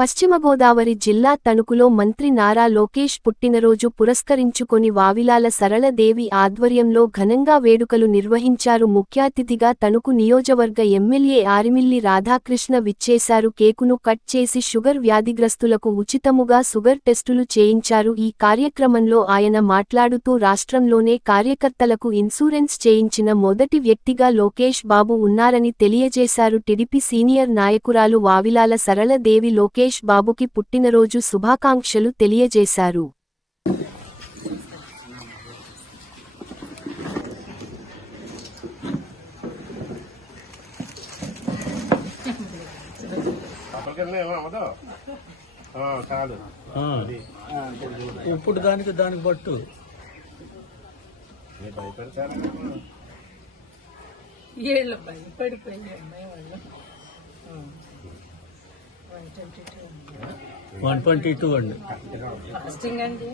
పశ్చిమ గోదావరి జిల్లా తణుకులో మంత్రి నారా లోకేష్ పుట్టినరోజు పురస్కరించుకొని వావిలాల సరళదేవి ఆధ్వర్యంలో ఘనంగా వేడుకలు నిర్వహించారు. ముఖ్యాతిథిగా తణుకు నియోజవర్గ ఎమ్మెల్యే ఆరిమిల్లి రాధాకృష్ణ విచ్చేశారు. కేకును కట్ చేసి షుగర్ వ్యాధిగ్రస్తులకు ఉచితముగా షుగర్ టెస్టులు చేయించారు. ఈ కార్యక్రమంలో ఆయన మాట్లాడుతూ రాష్ట్రంలోనే కార్యకర్తలకు ఇన్సూరెన్స్ చేయించిన మొదటి వ్యక్తిగా లోకేష్ బాబు ఉన్నారని తెలియజేశారు. టిడిపి సీనియర్ నాయకురాలు వావిలాల సరళదేవి లోకేష్ బాబుకి పుట్టినరోజు శుభాకాంక్షలు తెలియజేశారు. ఇప్పుడు దానికి దానికి పట్టు. ఏళ్ళ భయపడిపోయింది అమ్మాయి వాళ్ళు. వన్ ట్వంటీ టూ అండి. ఫాస్టింగ్ అండి.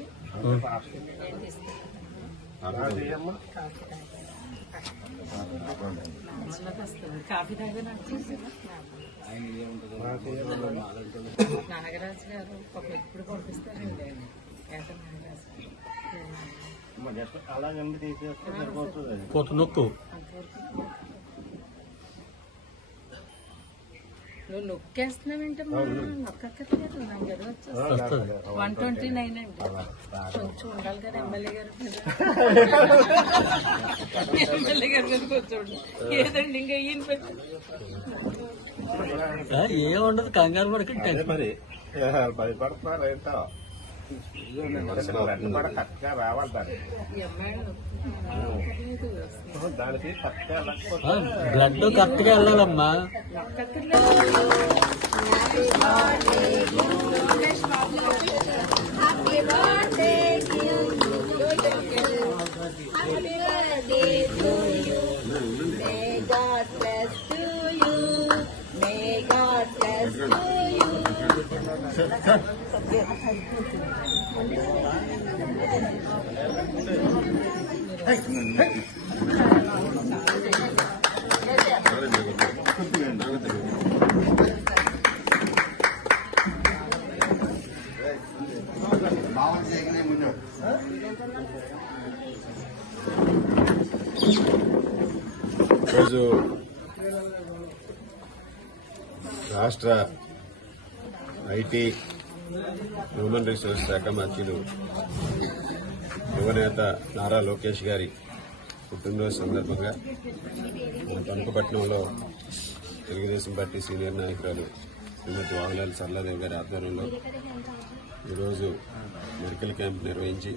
కాఫీ నాగరాజు గారు ఒక ఎప్పుడు పంపిస్తారండి? ఏట నాగరాజు అలాగండి తీసేస్తే సరిపోతుంది. కొత్త నొక్కు. నువ్వు నొక్కేస్తున్నావంటే మా నొక్కక్కర్లేదు నాకు గది వచ్చేస్తుంది. వస్తుంది. వన్ ట్వంటీ నైన్ అండి. కొంచెం ఉండాలి కదా ఎమ్మెల్యే గారు ఎమ్మెల్యే గారి మీద కూర్చోండి. ఏదండి ఇంకా ఈయన పెట్టి ఆ, ఏం ఉండదు కంగారు పడకండి మరి. భయపడుతున్నారు ఏంటో కూడా కరెక్ట్గా రావాలి దానికి ఈ అమ్మాయి దానికి కరెక్ట్గా లేకపోతే బ్లడ్ కరెక్ట్ గా వెళ్ళాలమ్మా నొక్కక్కర్లేదు May God bless to you. ఈరోజు రాష్ట్ర ఐటీ హ్యూమన్ రిసోర్స్ శాఖ మంత్రులు యువనేత నారా లోకేష్ గారి పుట్టినరోజు సందర్భంగా మన తణుకుపట్నంలో తెలుగుదేశం పార్టీ సీనియర్ నాయకురాలు శ్రీమతి వాహులాల సరళాదేవి గారి ఆధ్వర్యంలో ఈరోజు మెడికల్ క్యాంప్ నిర్వహించి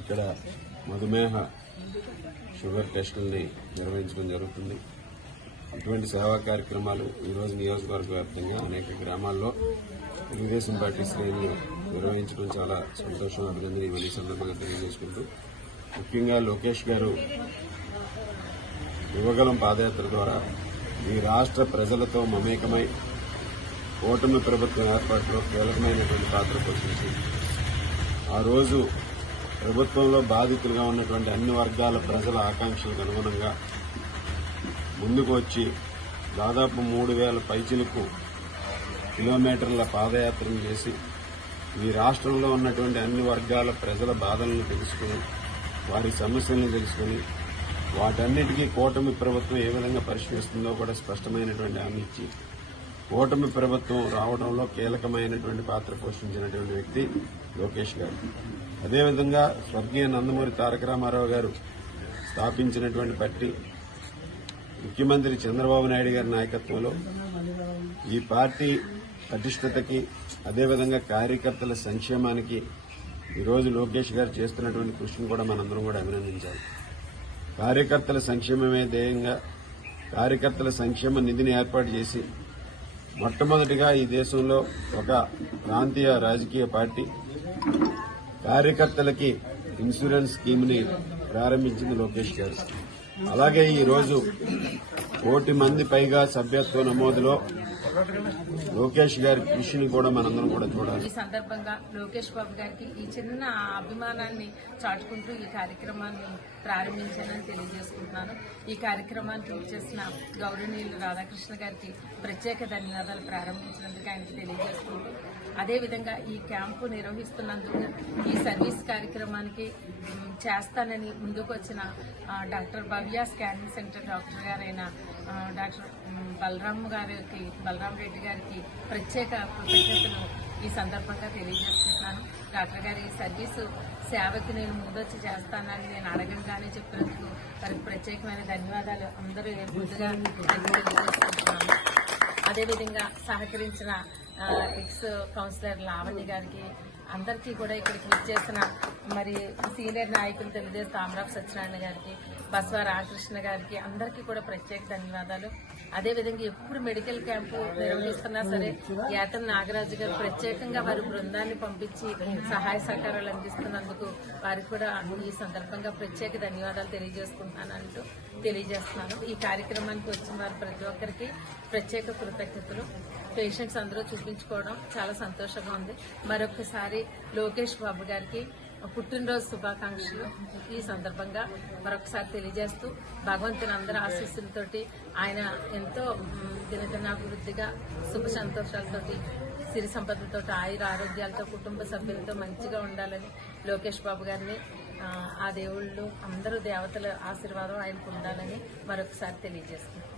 ఇక్కడ మధుమేహ షుగర్ టెస్టుల్ని నిర్వహించడం జరుగుతుంది. ఇటువంటి సేవా కార్యక్రమాలు ఈరోజు నియోజకవర్గ వ్యాప్తంగా అనేక గ్రామాల్లో తెలుగుదేశం పార్టీ శ్రేణులు నిర్వహించడం చాలా సంతోషం అభినందన ఇవన్నీ సందర్భంగా తెలియజేసుకుంటూ ముఖ్యంగా లోకేష్ గారు యువగలం పాదయాత్ర ద్వారా ఈ రాష్ట్ర ప్రజలతో మమేకమై ఓటమి ప్రభుత్వం ఏర్పాటులో కీలకమైనటువంటి పాత్ర పోషించి ఆ రోజు ప్రభుత్వంలో బాధితులుగా ఉన్నటువంటి అన్ని వర్గాల ప్రజల ఆకాంక్షలకు అనుగుణంగా ముందుకు వచ్చి దాదాపు మూడు వేల పైచిలకు కిలోమీటర్ల పాదయాత్రను చేసి ఈ రాష్ట్రంలో ఉన్నటువంటి అన్ని వర్గాల ప్రజల బాధలను తెలుసుకుని వారి సమస్యలను తెలుసుకుని వాటన్నిటికీ కూటమి ప్రభుత్వం ఏ విధంగా పరిష్కరిస్తుందో కూడా స్పష్టమైనటువంటి హామీ ఇచ్చి కూటమి ప్రభుత్వం రావడంలో కీలకమైనటువంటి పాత్ర పోషించినటువంటి వ్యక్తి లోకేష్ గారు. అదేవిధంగా స్వర్గీయ నందమూరి తారక రామారావు గారు స్థాపించినటువంటి పార్టీ ముఖ్యమంత్రి చంద్రబాబు నాయుడు గారి నాయకత్వంలో ఈ పార్టీ పటిష్టతకి అదేవిధంగా కార్యకర్తల సంక్షేమానికి ఈరోజు లోకేష్ గారు చేస్తున్నటువంటి కృషిని కూడా మనందరం కూడా అభినందించాలి. కార్యకర్తల సంక్షేమమే ధ్యేయంగా కార్యకర్తల సంక్షేమ నిధిని ఏర్పాటు చేసి మొట్టమొదటిగా ఈ దేశంలో ఒక ప్రాంతీయ రాజకీయ పార్టీ కార్యకర్తలకి ఇన్సూరెన్స్ స్కీమ్ని ప్రారంభించింది లోకేష్ గారు. అలాగే ఈరోజు కోటి మంది పైగా సభ్యత్వ నమోదులో లోకేష్ గారి కృషిని కూడా మనందరం కూడా చూడాలి. ఈ సందర్భంగా లోకేష్ బాబు గారికి ఈ చిన్న అభిమానాన్ని చాటుకుంటూ ఈ కార్యక్రమాన్ని ప్రారంభించానని తెలియజేసుకుంటున్నాను. ఈ కార్యక్రమానికి చేసిన గౌరవనీయులు రాధాకృష్ణ గారికి ప్రత్యేక ధన్యవాదాలు ప్రారంభించినందుకు ఆయనకు తెలియజేసుకుంటూ అదేవిధంగా ఈ క్యాంపు నిర్వహిస్తున్నందుకు ఈ సర్వీస్ కార్యక్రమానికి చేస్తానని ముందుకు వచ్చిన doctor Bhavya scanning centre doctor గారైన డాక్టర్ బలరామ్ గారికి బలరాం రెడ్డి గారికి ప్రత్యేక కృతజ్ఞతలు ఈ సందర్భంగా తెలియజేస్తున్నాను. డాక్టర్ గారి సర్వీసు సేవకి నేను ముందొచ్చి చేస్తానని నేను అడగంగానే చెప్పినందుకు వారికి ప్రత్యేకమైన ధన్యవాదాలు. అందరూ ముందుగా తెలియజేస్తున్నాను అదేవిధంగా సహకరించిన ఎక్స్ కౌన్సిలర్ లావణ్య గారికి అందరికీ కూడా ఇక్కడికి విచ్చేసిన మరి సీనియర్ నాయకులు తెలుగుదేశం తామరాపు సత్యనారాయణ గారికి బస్వ రామకృష్ణ గారికి అందరికీ కూడా ప్రత్యేక ధన్యవాదాలు. అదేవిధంగా ఎప్పుడు మెడికల్ క్యాంపు నిర్వహిస్తున్నా సరే ఏటం నాగరాజు గారు ప్రత్యేకంగా వారి బృందాన్ని పంపించి సహాయ సహకారాలు అందిస్తున్నందుకు వారికి కూడా ఈ సందర్భంగా ప్రత్యేక ధన్యవాదాలు తెలియజేసుకుంటున్నాను అంటూ తెలియజేస్తున్నాను. ఈ కార్యక్రమానికి వచ్చిన వారు ప్రతి ఒక్కరికి ప్రత్యేక కృతజ్ఞతలు. పేషెంట్స్ అందరూ చూపించుకోవడం చాలా సంతోషంగా ఉంది. మరొకసారి లోకేష్ బాబు గారికి పుట్టినరోజు శుభాకాంక్షలు. ఈ సందర్భంగా మరొకసారి తెలియజేస్తూ భగవంతుని అందరి ఆశీస్సులతోటి ఆయన ఎంతో దినదినాభివృద్ధిగా శుభ సంతోషాలతోటి సిరి సంపదలతో ఆయుర ఆరోగ్యాలతో కుటుంబ సభ్యులతో మంచిగా ఉండాలని లోకేష్ బాబు గారిని ఆ, ఆ దేవుళ్ళు అందరూ దేవతల ఆశీర్వాదం ఆయనకు ఉండాలని మరొకసారి తెలియజేస్తున్నాను